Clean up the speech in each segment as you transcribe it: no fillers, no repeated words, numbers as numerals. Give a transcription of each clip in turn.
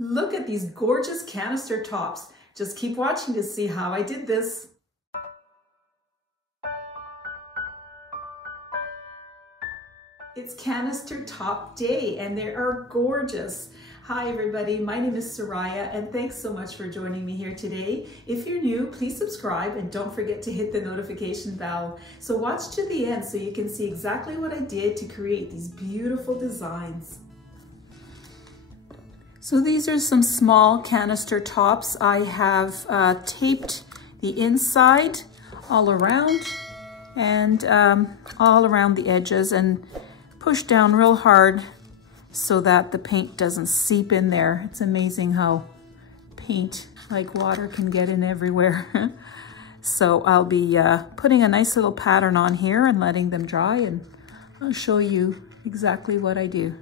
Look at these gorgeous canister tops. Just keep watching to see how I did this. It's canister top day and they are gorgeous. Hi everybody, my name is Soraya and thanks so much for joining me here today. If you're new, please subscribe and don't forget to hit the notification bell. So watch to the end so you can see exactly what I did to create these beautiful designs. So these are some small canister tops. I have taped the inside all around and all around the edges and pushed down real hard so that the paint doesn't seep in there. It's amazing how paint, like water, can get in everywhere. So I'll be putting a nice little pattern on here and letting them dry, and I'll show you exactly what I do.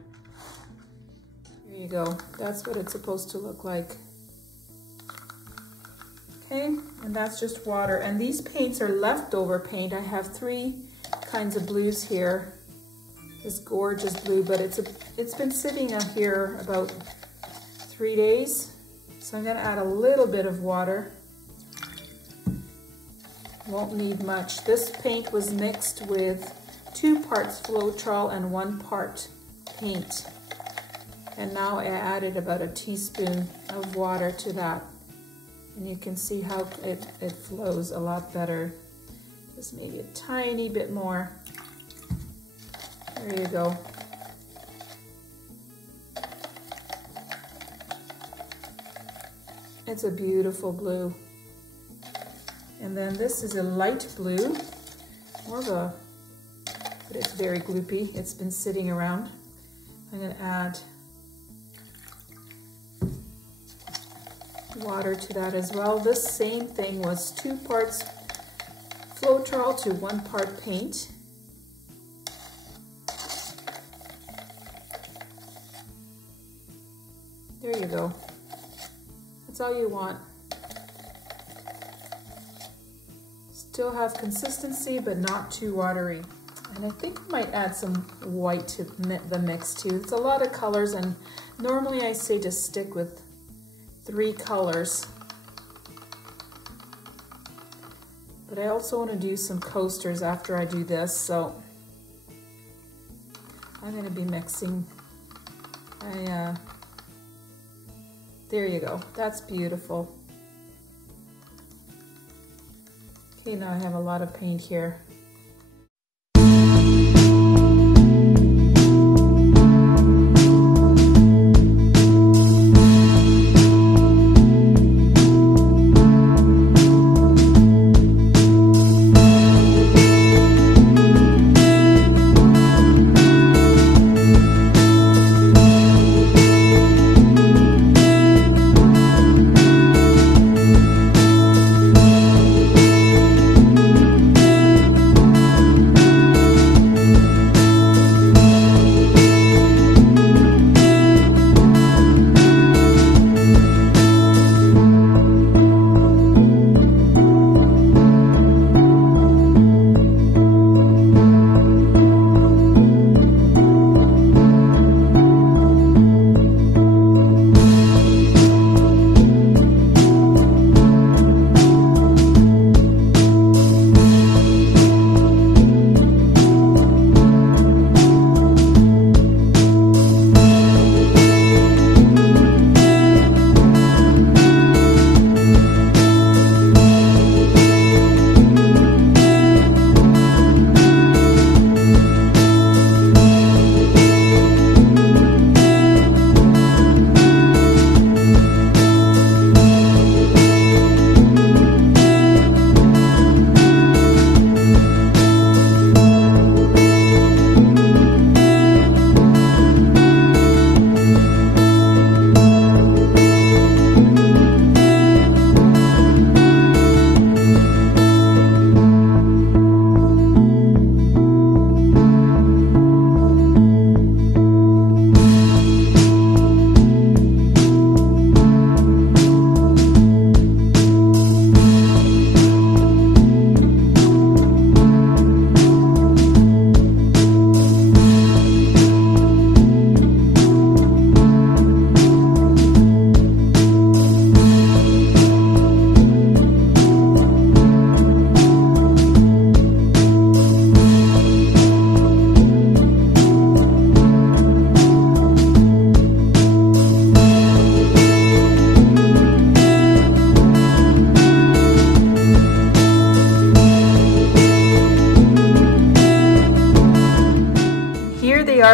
There you go. That's what it's supposed to look like. Okay, and that's just water. And these paints are leftover paint. I have 3 kinds of blues here. This gorgeous blue, but it's been sitting out here about 3 days. So I'm gonna add a little bit of water. Won't need much. This paint was mixed with 2 parts Floetrol and 1 part paint. And now I added about a teaspoon of water to that. And you can see how it flows a lot better. Just maybe a tiny bit more. There you go. It's a beautiful blue. And then this is a light blue, more of a, but it's very gloopy. It's been sitting around. I'm gonna add water to that as well. This same thing was 2 parts Floetrol to 1 part paint. There you go. That's all you want. Still have consistency, but not too watery. And I think I might add some white to the mix too. It's a lot of colors, and normally I say to stick with 3 colors. But I also want to do some coasters after I do this, so I'm going to be mixing. There you go. That's beautiful. Okay, now I have a lot of paint here.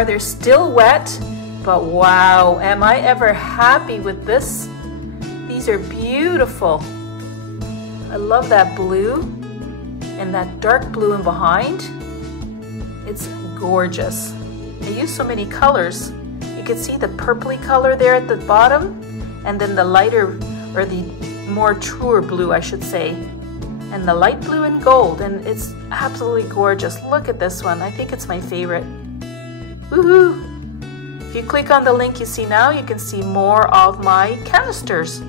are. They're still wet, but wow, am I ever happy with this. These are beautiful. I love that blue and that dark blue in behind. It's gorgeous. I use so many colors. You can see the purpley color there at the bottom, and then the lighter, or the more truer blue, I should say, and the light blue and gold, and it's absolutely gorgeous. Look at this one. I think it's my favorite. Woohoo! If you click on the link you see now, you can see more of my canisters.